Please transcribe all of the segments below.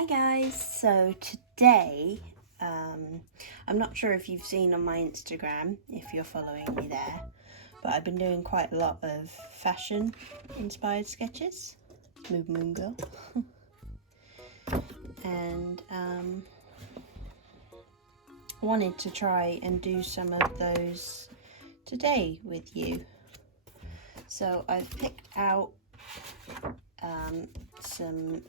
Hi guys, so today, I'm not sure if you've seen on my Instagram, if you're following me there, but I've been doing quite a lot of fashion inspired sketches. Move Moon Girl. And I wanted to try and do some of those today with you. So I've picked out some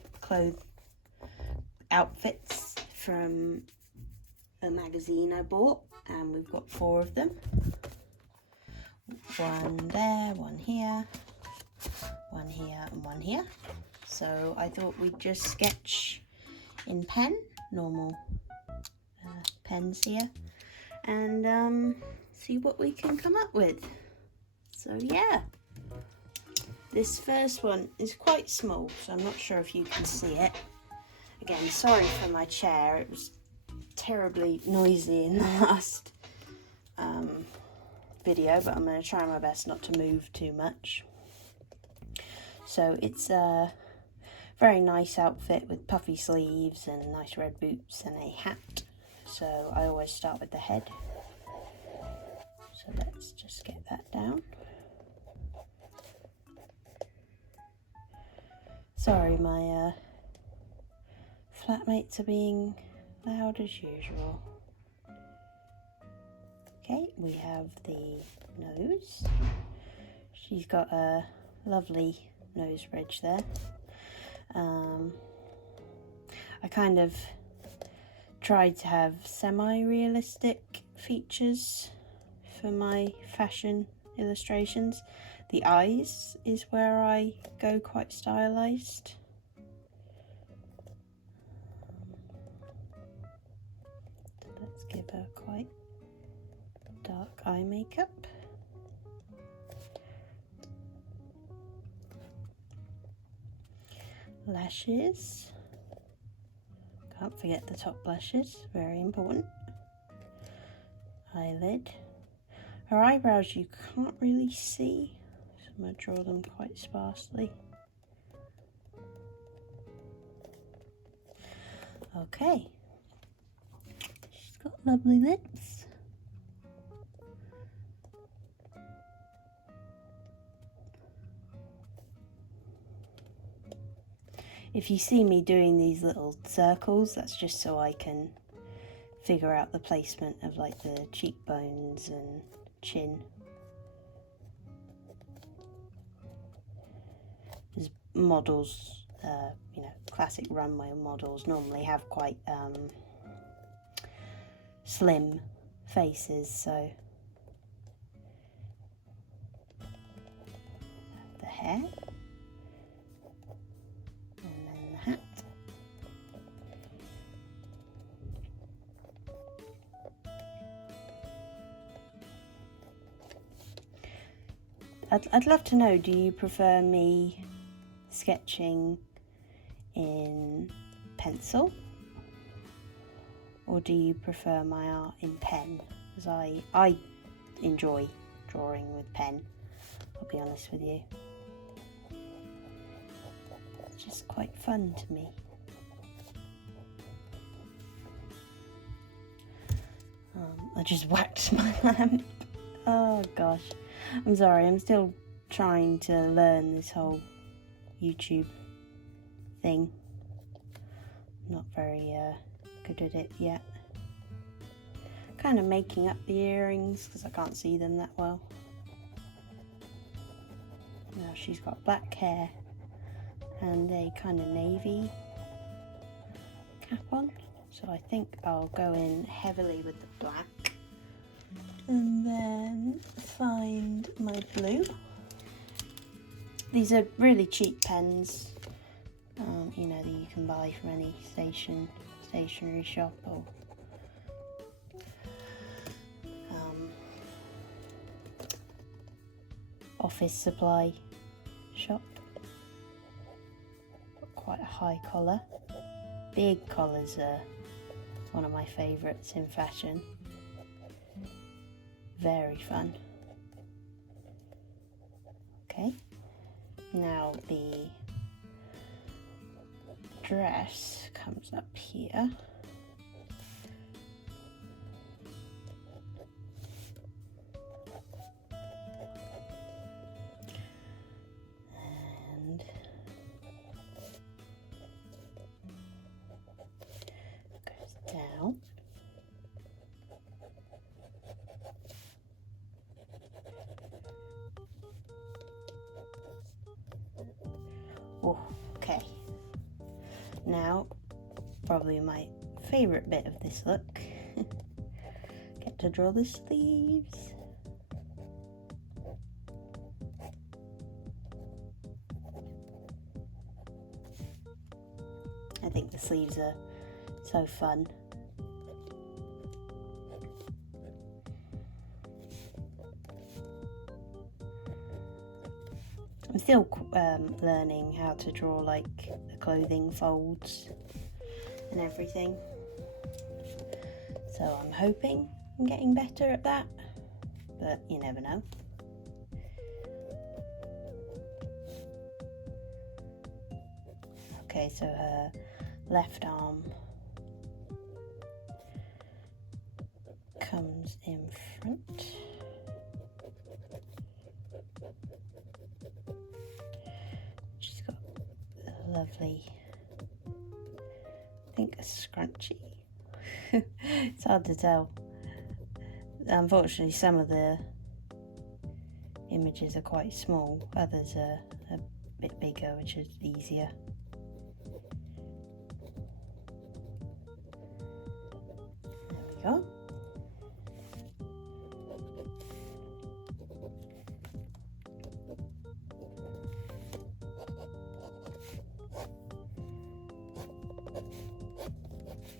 outfits from a magazine I bought, and we've got 4 of them. One there, one here, one here, and one here. So I thought we'd just sketch in pen, normal pens here, and see what we can come up with. So yeah, this first one is quite small, so I'm not sure if you can see it. Again, sorry for my chair, it was terribly noisy in the last video, but I'm going to try my best not to move too much. So it's a very nice outfit with puffy sleeves and nice red boots and a hat. So I always start with the head. So let's just get that down. Sorry, my flatmates are being loud as usual. Okay, we have the nose. She's got a lovely nose bridge there. I kind of tried to have semi-realistic features for my fashion illustrations. The eyes is where I go quite stylized. Let's give her quite dark eye makeup. Lashes. Can't forget the top lashes, very important. Eyelid. Her eyebrows you can't really see, so I'm going to draw them quite sparsely. Okay. She's got lovely lips. If you see me doing these little circles, that's just so I can figure out the placement of like the cheekbones and chin. As models, classic runway models normally have quite slim faces, so the hair. Hat. I'd love to know, do you prefer me sketching in pencil, or do you prefer my art in pen? Because I enjoy drawing with pen, I'll be honest with you. Just quite fun to me. I just whacked my lamp. Oh gosh, I'm sorry, I'm still trying to learn this whole YouTube thing. I'm not very good at it yet. Kind of making up the earrings because I can't see them that well. Now she's got black hair and a kind of navy cap on, so I think I'll go in heavily with the black and then find my blue. These are really cheap pens, that you can buy from any stationery shop or office supply shop. Quite a high collar. Big collars are one of my favourites in fashion. Very fun. Okay, now the dress comes up here. And goes down. Oh, okay. Now, probably my favorite bit of this look. Get to draw the sleeves. I think the sleeves are so fun. I'm still learning how to draw like the clothing folds and everything, so I'm hoping I'm getting better at that, but you never know. Okay, so her left arm comes in front. She's got a lovely, I think a scrunchie. It's hard to tell. Unfortunately, some of the images are quite small, others are a bit bigger, which is easier. There we go.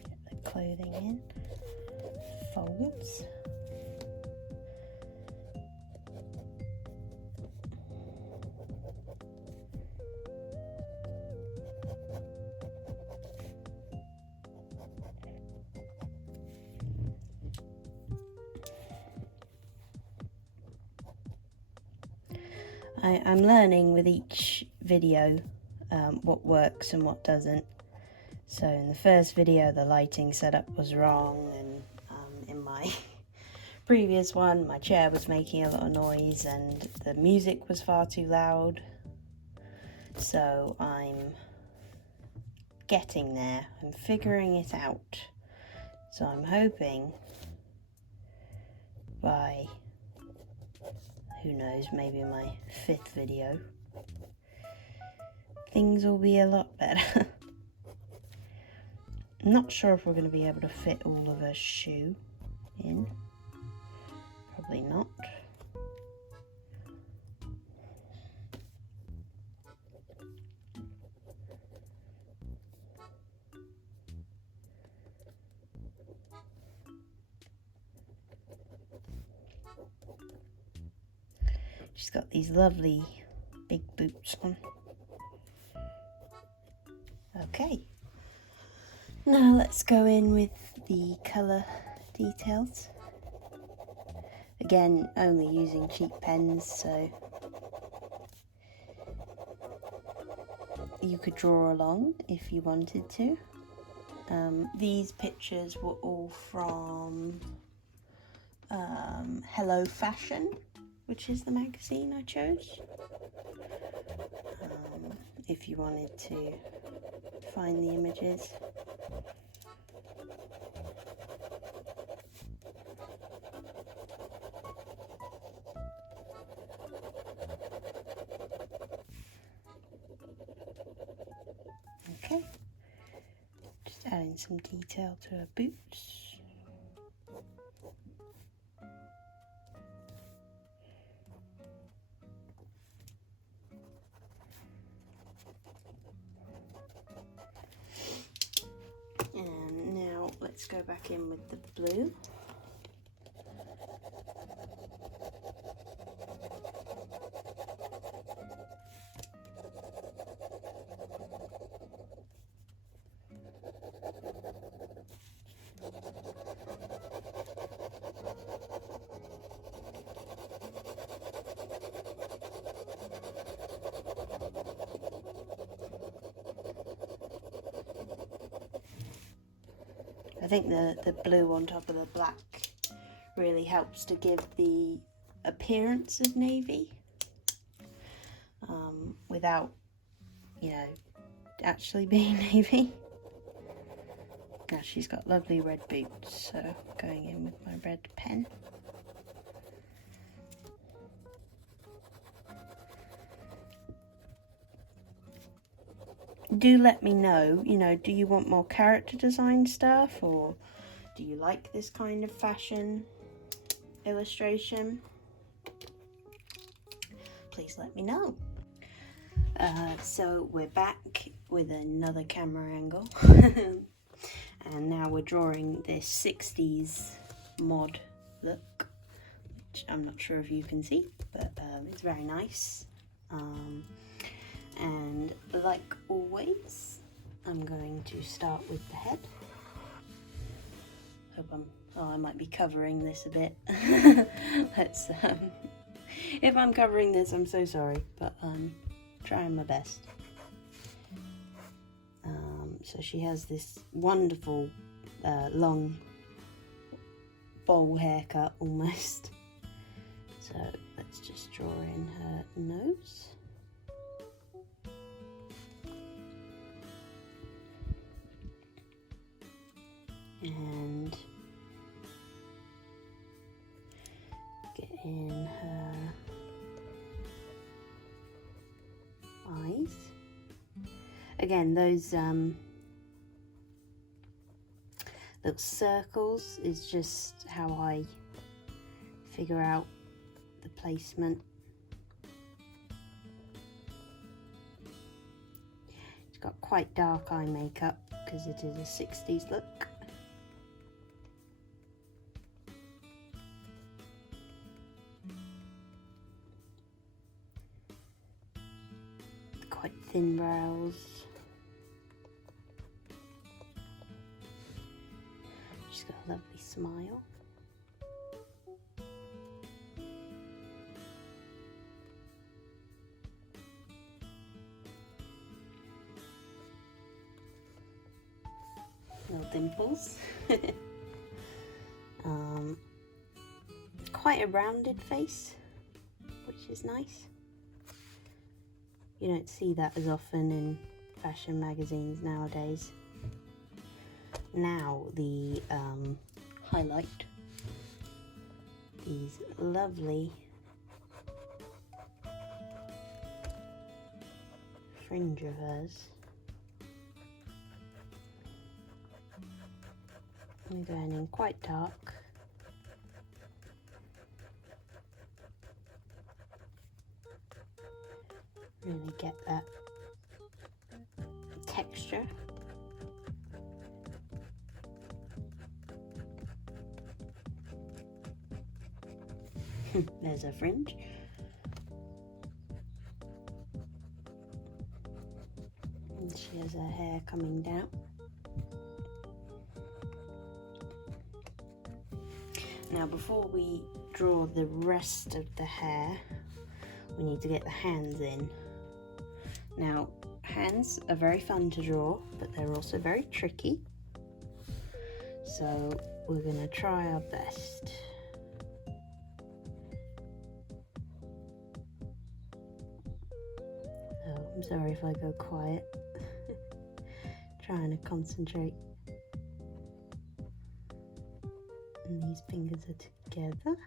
Get the clothing in, folds. I'm learning with each video what works and what doesn't. So in the first video the lighting setup was wrong, and in my previous one my chair was making a lot of noise and the music was far too loud. So I'm getting there, I'm figuring it out. So I'm hoping by, who knows, maybe my 5th video, things will be a lot better. I'm not sure if we're going to be able to fit all of her shoe in. Probably not. She's got these lovely big boots on. Okay, now let's go in with the colour details. Again, only using cheap pens, so you could draw along if you wanted to. These pictures were all from Hello Fashion, which is the magazine I chose. If you wanted to find the images. Okay, just adding some detail to her boots. And now let's go back in with the blue. I think the blue on top of the black really helps to give the appearance of navy without, you know, actually being navy. Now she's got lovely red boots, so going in with my red pen. Do let me know, you know, do you want more character design stuff, or do you like this kind of fashion illustration? Please let me know. So we're back with another camera angle. And now we're drawing this 60s mod look, which I'm not sure if you can see, but it's very nice. And like always, I'm going to start with the head. I might be covering this a bit. If I'm covering this, I'm so sorry, but I'm trying my best. So she has this wonderful long bowl haircut almost. So let's just draw in her nose. And get in her eyes. Again, those little circles is just how I figure out the placement. It's got quite dark eye makeup because it is a 60s look. Quite thin brows. She's got a lovely smile. Little dimples. Quite a rounded face, which is nice. You don't see that as often in fashion magazines nowadays. Now the highlight. These lovely fringe of hers. I'm going in quite dark. Really get that texture. There's a fringe. And she has her hair coming down. Now before we draw the rest of the hair, we need to get the hands in. Now, hands are very fun to draw, but they're also very tricky. So we're gonna try our best. Oh, I'm sorry if I go quiet. Trying to concentrate. And these fingers are together.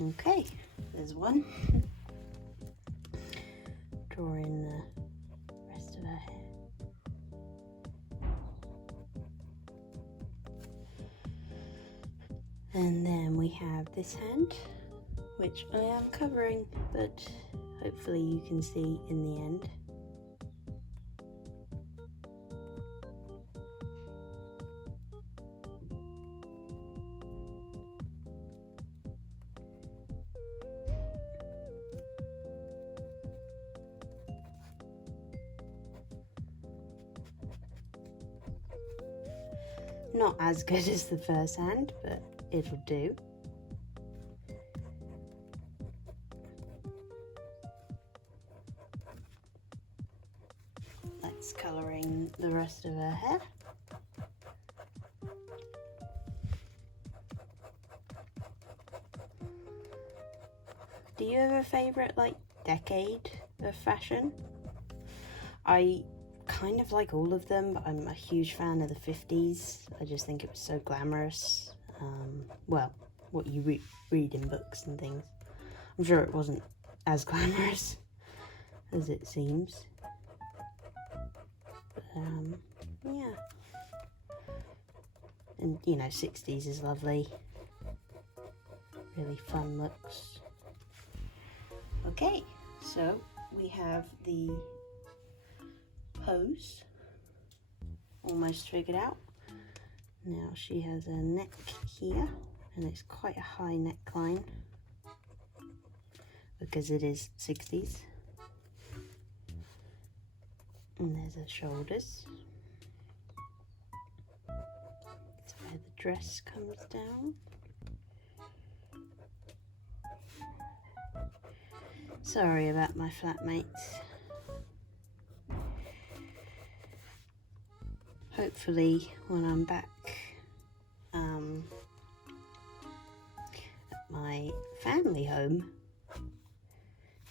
Okay, there's one. Draw in the rest of her hair. And then we have this hand, which I am covering, but hopefully you can see in the end. Not as good as the first hand, but it'll do. Let's colour in the rest of her hair. Do you have a favourite like decade of fashion? I kind of like all of them, but I'm a huge fan of the 50s. I just think it was so glamorous. Well, what you read in books and things. I'm sure it wasn't as glamorous as it seems. But, yeah. And, you know, 60s is lovely. Really fun looks. Okay, so we have the pose almost figured out. Now she has a neck here, and it's quite a high neckline because it is 60s. And there's her shoulders. That's where the dress comes down. Sorry about my flatmates. Hopefully when I'm back at my family home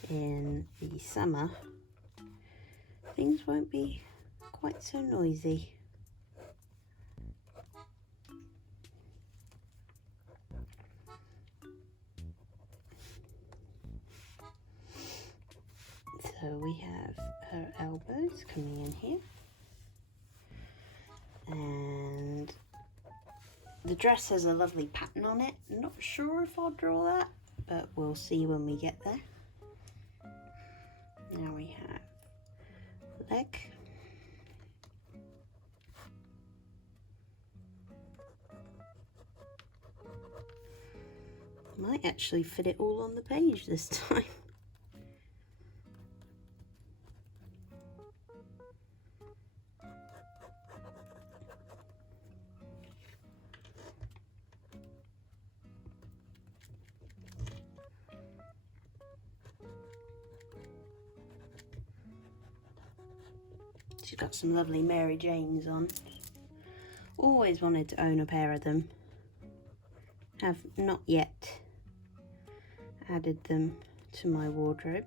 in the summer, things won't be quite so noisy. So we have her elbows coming in here. And the dress has a lovely pattern on it. I'm not sure if I'll draw that, but we'll see when we get there. Now we have leg. Might actually fit it all on the page this time. She's got some lovely Mary Janes on. Always wanted to own a pair of them. Have not yet added them to my wardrobe.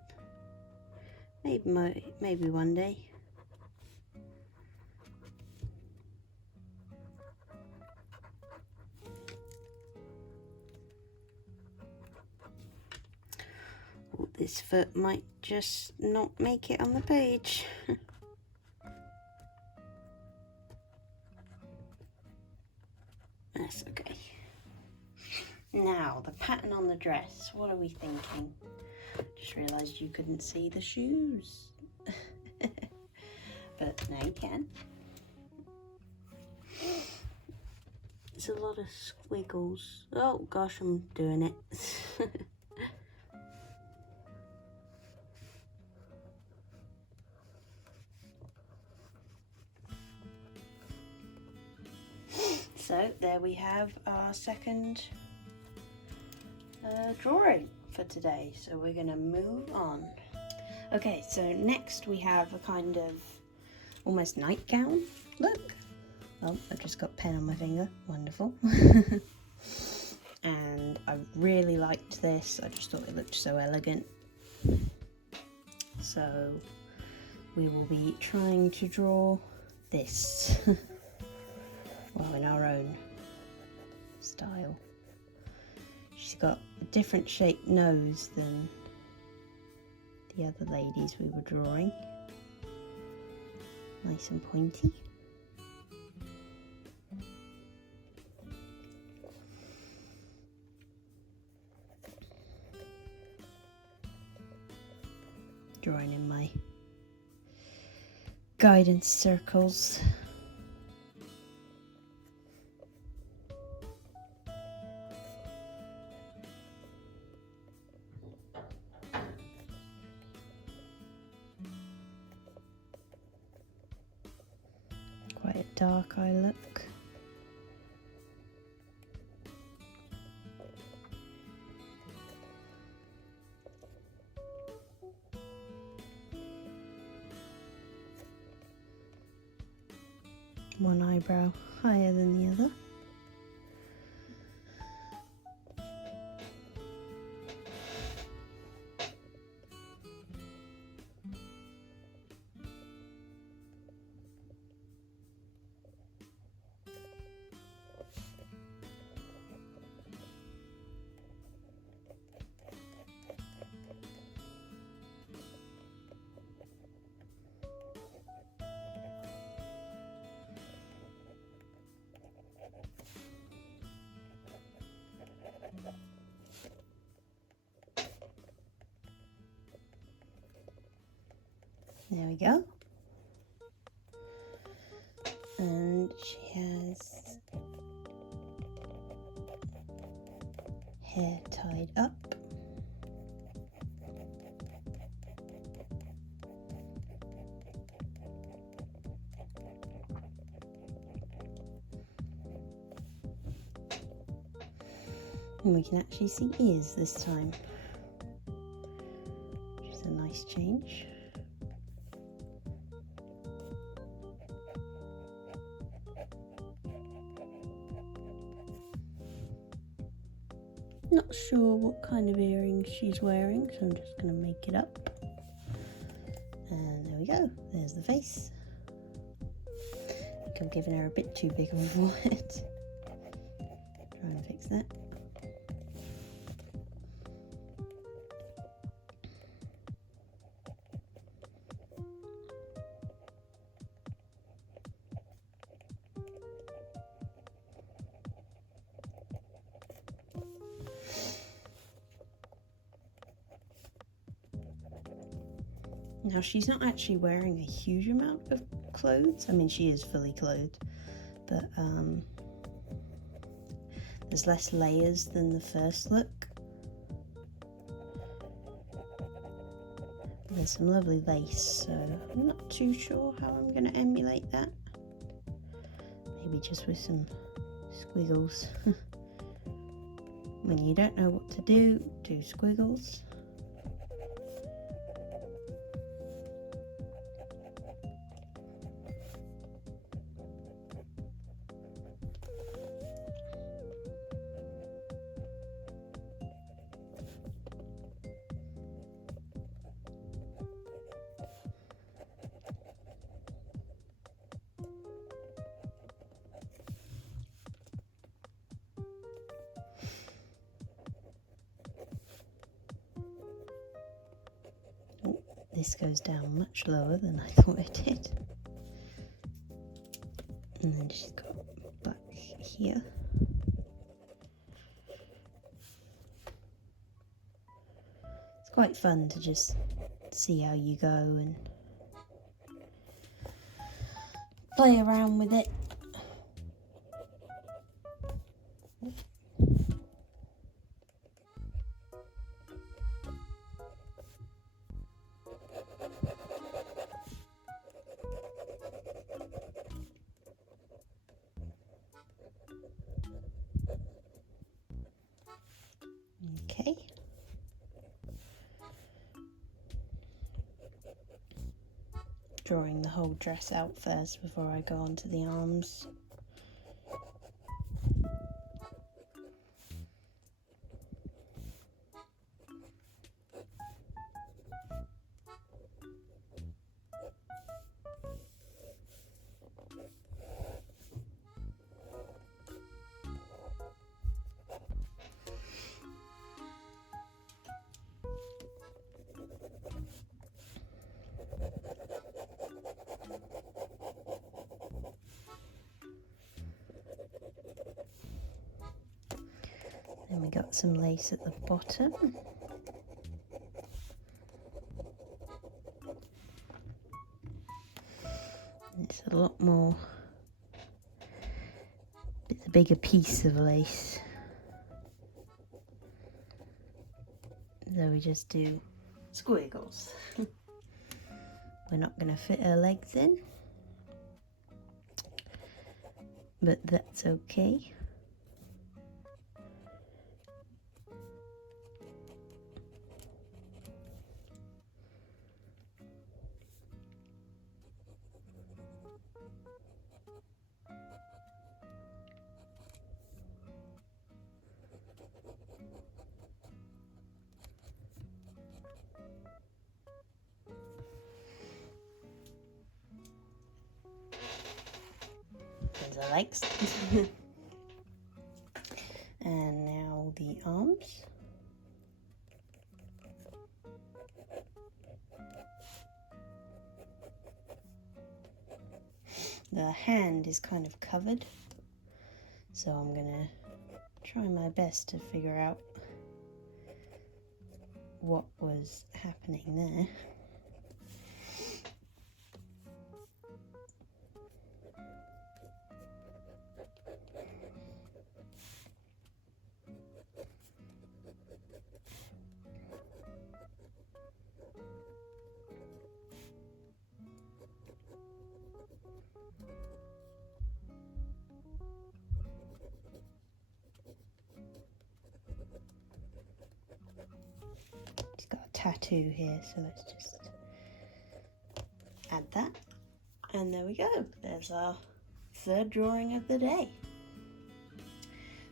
Maybe one day. Oh, this foot might just not make it on the page. That's okay. Now, the pattern on the dress, what are we thinking? Just realised you couldn't see the shoes. But now you can. It's a lot of squiggles. Oh gosh, I'm doing it. So there we have our second drawing for today. So we're going to move on. Okay, so next we have a kind of almost nightgown look. Oh, I've just got pen on my finger. Wonderful. And I really liked this. I just thought it looked so elegant. So we will be trying to draw this. Well, in our own style. She's got a different shaped nose than the other ladies we were drawing. Nice and pointy. Drawing in my guidance circles. Quite a dark eye look. one eyebrow higher than the other. There we go. And she has hair tied up. And we can actually see ears this time, which is a nice change. Not sure what kind of earrings she's wearing, so I'm just going to make it up. And there we go, there's the face. I think I'm giving her a bit too big of a forehead. Try and fix that. Now she's not actually wearing a huge amount of clothes. I mean, she is fully clothed, but there's less layers than the first look. There's some lovely lace, so I'm not too sure how I'm going to emulate that. Maybe just with some squiggles. When you don't know what to do squiggles. This goes down much lower than I thought it did. And then she's got back here. It's quite fun to just see how you go and play around with it. Okay. Drawing the whole dress out first before I go on to the arms. Then we got some lace at the bottom. It's a lot more, it's a bigger piece of lace. So we just do squiggles. We're not going to fit her legs in, but that's okay. There's the legs. And now the arms. The hand is kind of covered, so I'm gonna try my best to figure out what was happening there. It's got a tattoo here, so let's just add that. And there we go. There's our third drawing of the day.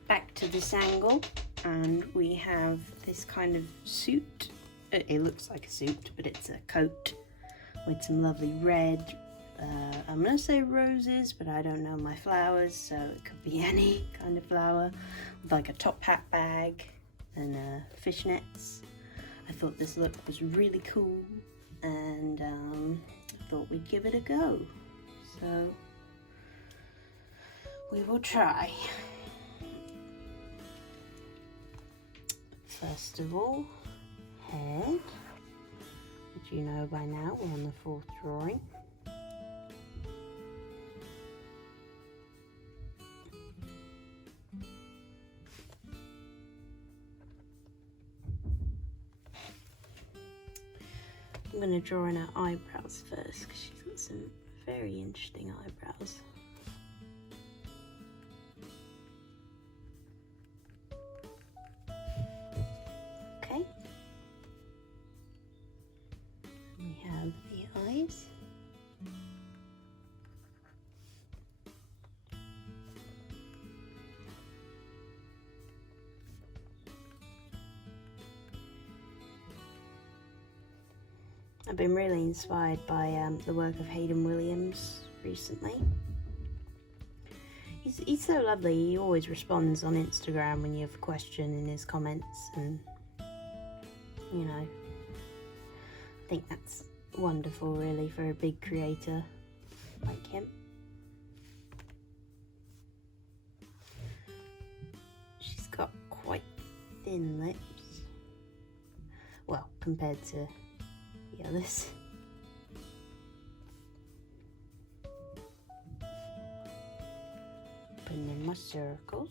Back to this angle, and we have this kind of suit. It looks like a suit, but it's a coat with some lovely red, I'm gonna say roses, but I don't know my flowers, so it could be any kind of flower, with like a top hat bag and fishnets. I thought this look was really cool, and I thought we'd give it a go. So we will try. First of all, head, which you know by now, we're on the fourth drawing. I'm going to draw in her eyebrows first, because she's got some very interesting eyebrows. Okay. We have the eyes. I've been really inspired by the work of Hayden Williams recently. He's so lovely. He always responds on Instagram when you have a question in his comments, and you know, I think that's wonderful really for a big creator like him. She's got quite thin lips, well, compared to the others. Putting in my circles.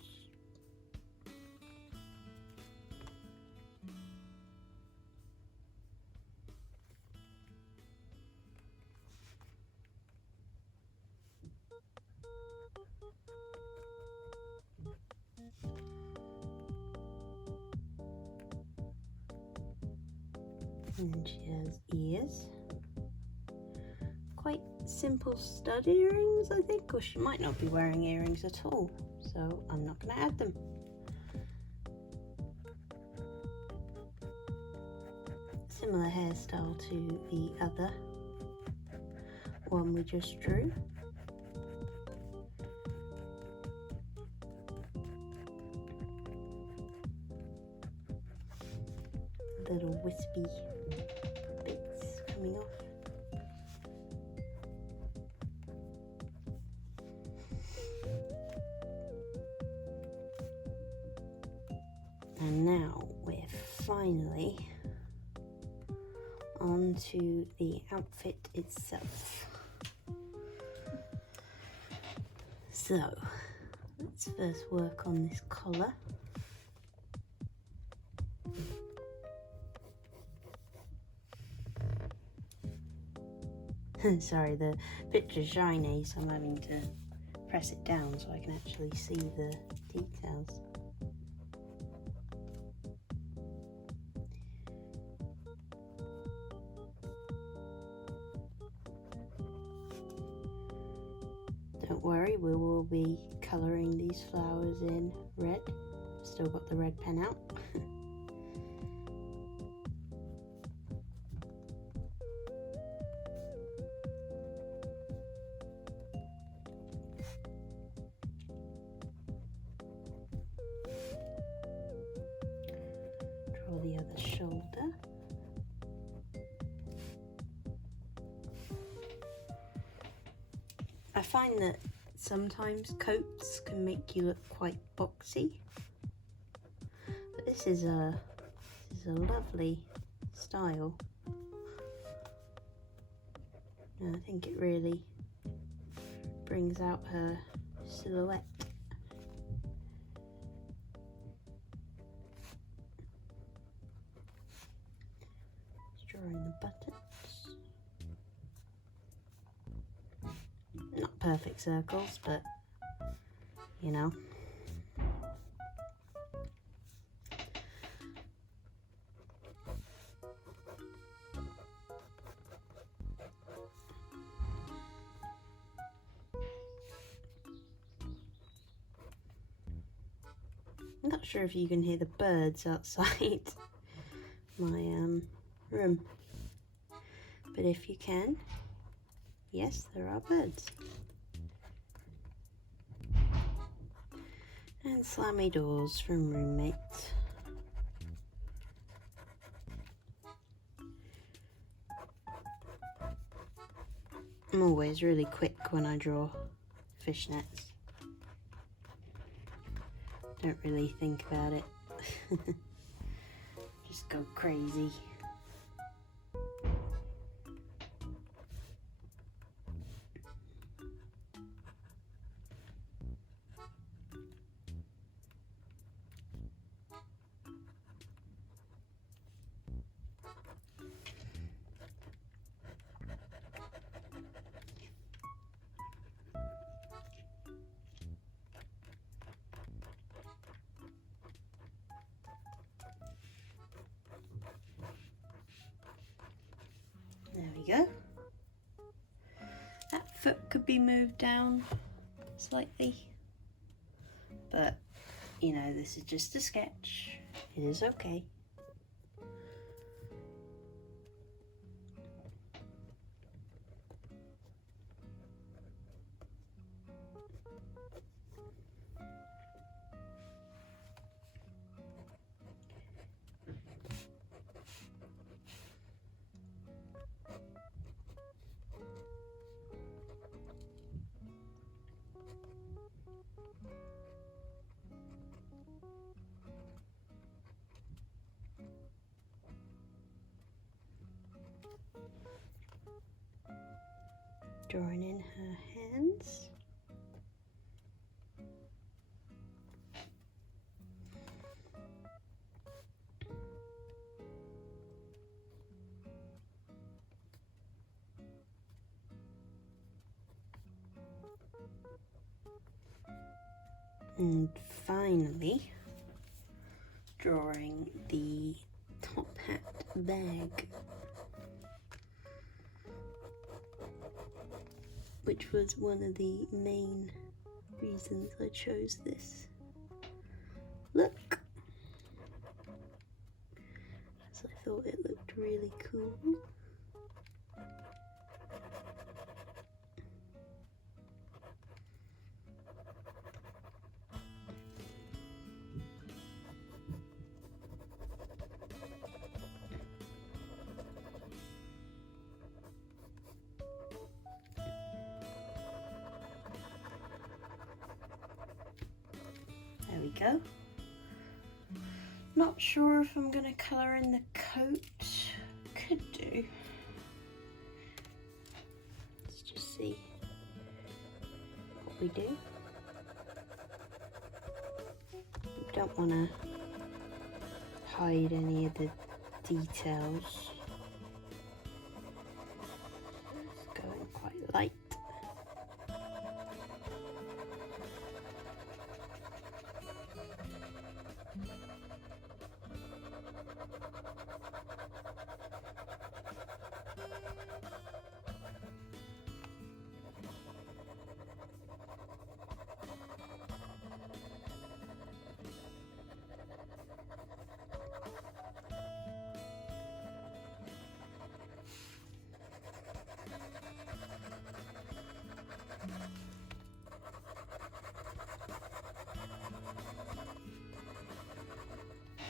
And she has ears. Quite simple stud earrings, I think, or she might not be wearing earrings at all, so I'm not going to add them. Similar hairstyle to the other one we just drew. Little wispy bits coming off. And now we're finally on to the outfit itself. So let's first work on this collar. Sorry, the picture's shiny, so I'm having to press it down so I can actually see the details. Don't worry, we will be colouring these flowers in red. Still got the red pen out. I find that sometimes coats can make you look quite boxy, but this is a lovely style. And I think it really brings out her silhouette. Just drawing the buttons. Not perfect circles, but you know. I'm not sure if you can hear the birds outside my room, but if you can, yes, there are birds. And slammy doors from roommates. I'm always really quick when I draw fishnets. Don't really think about it. Just go crazy. There we go. That foot could be moved down slightly, but you know, this is just a sketch. It is okay. Drawing in her hands. And finally, drawing the top hat bag, which was one of the main reasons I chose this look, as I thought it looked really cool. There we go. Not sure if I'm going to colour in the coat. Could do. Let's just see what we do. Don't want to hide any of the details. It's going quite light.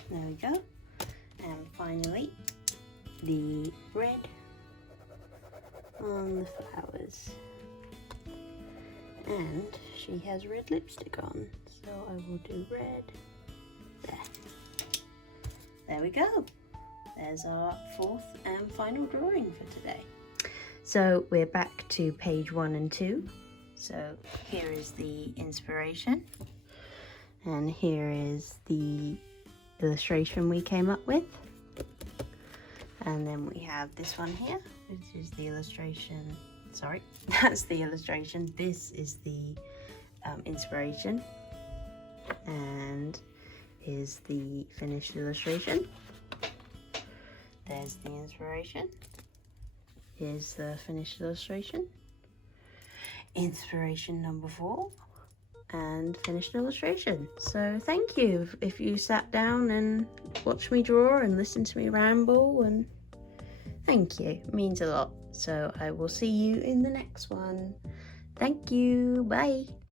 There we go. And finally, the red on the flowers. And she has red lipstick on, so I will do red there. There we go. There's our fourth and final drawing for today. So we're back to page 1 and 2. So here is the inspiration, and here is the illustration we came up with. And then we have this one here, which is the illustration. Sorry, that's the illustration. This is the inspiration, and is the finished illustration. There's the inspiration. Here's the finished illustration. Inspiration number 4 and finished illustration. So thank you if you sat down and watched me draw and listened to me ramble, and thank you, it means a lot. So I will see you in the next one. Thank you, bye.